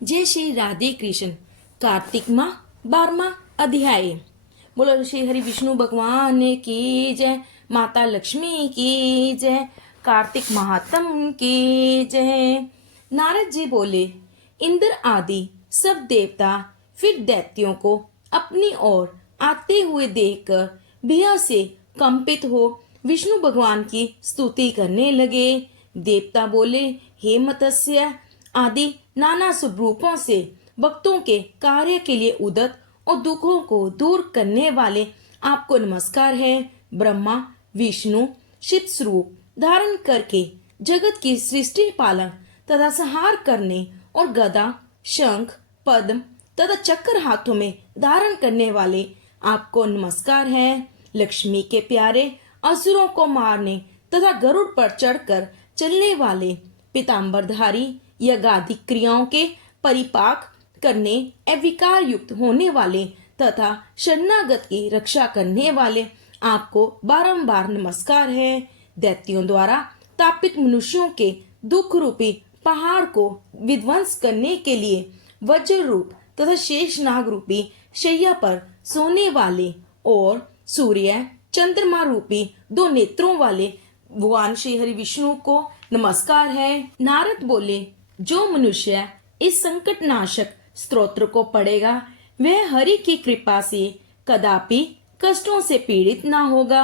जय श्री राधे कृष्ण। कार्तिक माह 12वां अध्याय। बोलो श्री हरि विष्णु भगवान की जय, माता लक्ष्मी की जय, कार्तिक महात्म की जय। नारद जी बोले, इंद्र आदि सब देवता फिर दैत्यों को अपनी ओर आते हुए देखकर भय से कंपित हो विष्णु भगवान की स्तुति करने लगे। देवता बोले, हे मत्स्य आदि नाना स्वरूपों से भक्तों के कार्य के लिए उदत और दुखों को दूर करने वाले आपको नमस्कार है। ब्रह्मा विष्णु शिव स्वरूप धारण करके जगत की सृष्टि पालन तथा संहार करने और गदा शंख पद्म तथा चक्र हाथों में धारण करने वाले आपको नमस्कार है। लक्ष्मी के प्यारे असुरों को मारने तथा गरुड़ पर चढ़कर चलने वाले पीताम्बरधारी यज्ञादि क्रियाओं के परिपाक करने एवं विकार युक्त होने वाले तथा शरणागत की रक्षा करने वाले आपको बारंबार नमस्कार है। दैत्यों द्वारा तापित मनुष्यों के दुख रूपी पहाड़ को विध्वंस करने के लिए वज्र रूप तथा शेष नाग रूपी शैया पर सोने वाले और सूर्य चंद्रमा रूपी दो नेत्रों वाले भगवान श्री हरि विष्णु को नमस्कार है। नारद बोले, जो मनुष्य इस संकट नाशक स्तोत्र को पढ़ेगा वह हरि की कृपा से कदापि कष्टों से पीड़ित ना होगा।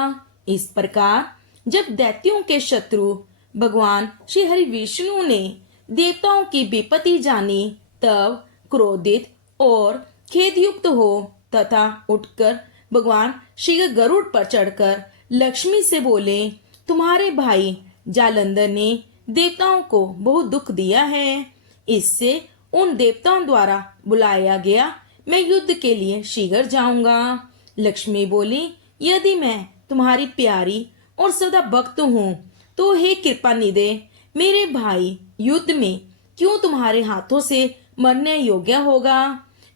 इस प्रकार जब दैत्यों के शत्रु भगवान श्री हरि विष्णु ने देवताओं की विपत्ति जानी तब क्रोधित और खेदयुक्त हो तथा उठकर भगवान श्री गरुड़ पर चढ़कर लक्ष्मी से बोले, तुम्हारे भाई जालंधर ने देवताओं को बहुत दुख दिया है, इससे उन देवताओं द्वारा बुलाया गया मैं युद्ध के लिए शीघ्र जाऊंगा। लक्ष्मी बोली, यदि मैं तुम्हारी प्यारी और सदा भक्त हूँ तो हे कृपा निधे मेरे भाई युद्ध में क्यों तुम्हारे हाथों से मरने योग्य होगा।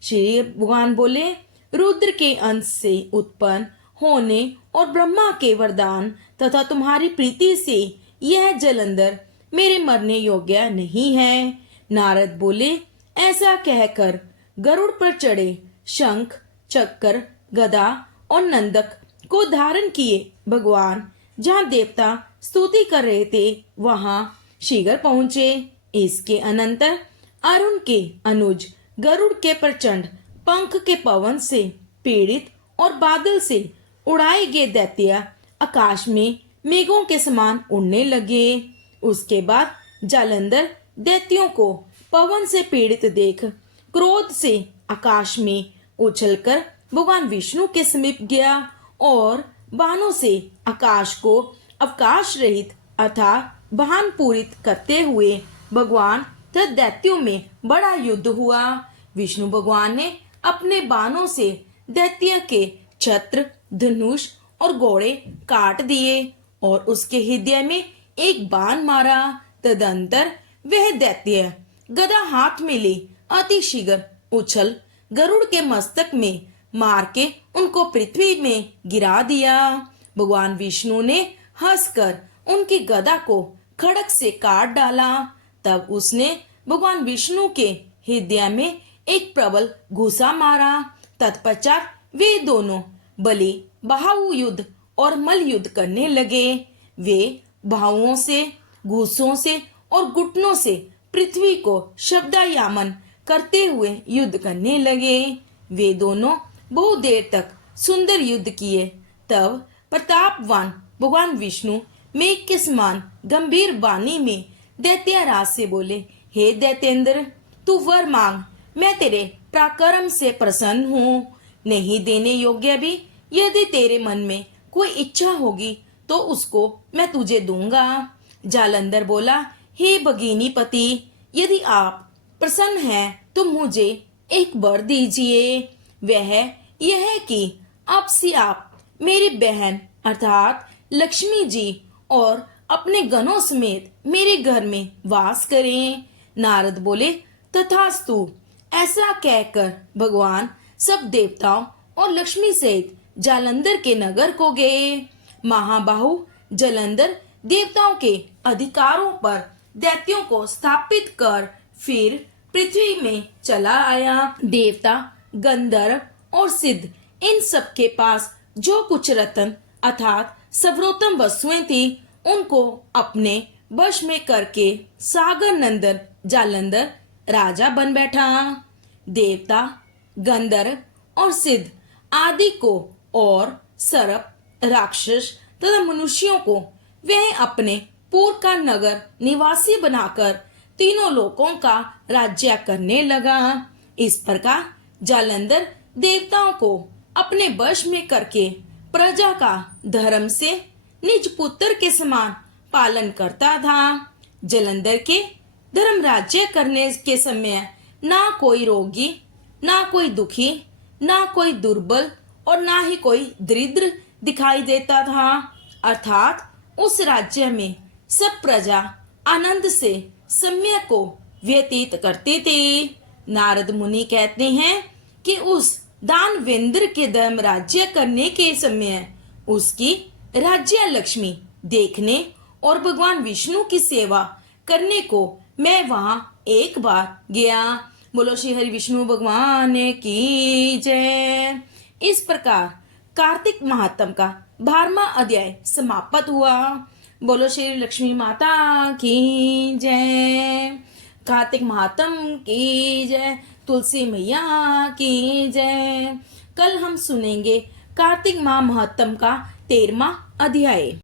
श्री भगवान बोले, रुद्र के अंश से उत्पन्न होने और ब्रह्मा के वरदान तथा तुम्हारी प्रीति से यह जलंधर मेरे मरने योग्य नहीं है। नारद बोले, ऐसा कहकर गरुड़ पर चढ़े शंख चक्र गदा और नंदक को धारण किए भगवान जहाँ देवता स्तुति कर रहे थे वहां शीघ्र पहुँचे। इसके अनंतर अरुण के अनुज गरुड़ के प्रचंड पंख के पवन से पीड़ित और बादल से उड़ाए गए दैत्य आकाश में मेघों के समान उड़ने लगे। उसके बाद जालंधर दैत्यों को पवन से पीड़ित देख क्रोध से आकाश में उछलकर भगवान विष्णु के समीप गया और बाणों से आकाश को अवकाश रहित अर्थात वाहन पूरित करते हुए भगवान तथा दैत्यों में बड़ा युद्ध हुआ। विष्णु भगवान ने अपने बाणों से दैत्य के छत्र धनुष और घोड़े काट दिए और उसके हृदय में एक बाण मारा। तदंतर वह दैत्य गदा हाथ में ले अति शीघ्र उछल गरुड़ के मस्तक में मार के उनको पृथ्वी में गिरा दिया। भगवान विष्णु ने हंसकर उनकी गदा को खड़क से काट डाला। तब उसने भगवान विष्णु के हृदय में एक प्रबल घूसा मारा। तत्पश्चात वे दोनों बलि बाहु युद्ध और मल युद्ध करने लगे। वे बाहुओं से घूसों से और घुटनों से पृथ्वी को शब्दायमन करते हुए युद्ध करने लगे। वे दोनों बहुत देर तक सुंदर युद्ध किए। तब प्रतापवान भगवान विष्णु मेघ के समान गंभीर वाणी में दैत्यराज से बोले, हे दैत्येंद्र, तू वर मांग, मैं तेरे पराक्रम से प्रसन्न हूँ। नहीं देने योग्य भी यदि तेरे मन में कोई इच्छा होगी तो उसको मैं तुझे दूंगा। जालंधर बोला, हे भगिनी पति, यदि आप प्रसन्न हैं तो मुझे एक वर दीजिए। वह यह है कि अब से आप मेरी बहन अर्थात लक्ष्मी जी और अपने गणों समेत मेरे घर में वास करें। नारद बोले, तथास्तु। ऐसा कहकर भगवान सब देवताओं और लक्ष्मी सहित जालंधर के नगर को गए। महाबाहु जालंधर देवताओं के अधिकारों पर दैत्यों को स्थापित कर फिर पृथ्वी में चला आया। देवता, गंधर्व और सिद्ध, इन सब के पास जो कुछ रत्न अर्थात सर्वोत्तम वस्तुएं थी, उनको अपने वश में करके सागर नंदन जालंधर राजा बन बैठा। देवता, गंधर्व और सिद्ध आदि को और सर्प, राक्षस तथा मनुष्यों को वह अपने पूर्व का नगर निवासी बनाकर तीनों लोकों का राज्य करने लगा। इस प्रकार जालंधर देवताओं को अपने वश में करके प्रजा का धर्म से निज पुत्र के समान पालन करता था। जालंधर के धर्म राज्य करने के समय ना कोई रोगी, ना कोई दुखी, ना कोई दुर्बल और ना ही कोई दरिद्र दिखाई देता था। अर्थात उस राज्य में सब प्रजा आनंद से समय को व्यतीत करते थे। नारद मुनि कहते हैं कि उस दानवेंद्र के धर्म राज्य करने के समय उसकी राज्य लक्ष्मी देखने और भगवान विष्णु की सेवा करने को मैं वहां एक बार गया। बोलो श्री हरि विष्णु भगवान की जय। इस प्रकार कार्तिक महात्म का 12वां अध्याय समाप्त हुआ। बोलो श्री लक्ष्मी माता की जय। कार्तिक महात्म की जय। तुलसी मैया की जय। कल हम सुनेंगे कार्तिक माह महात्म का 13वां अध्याय।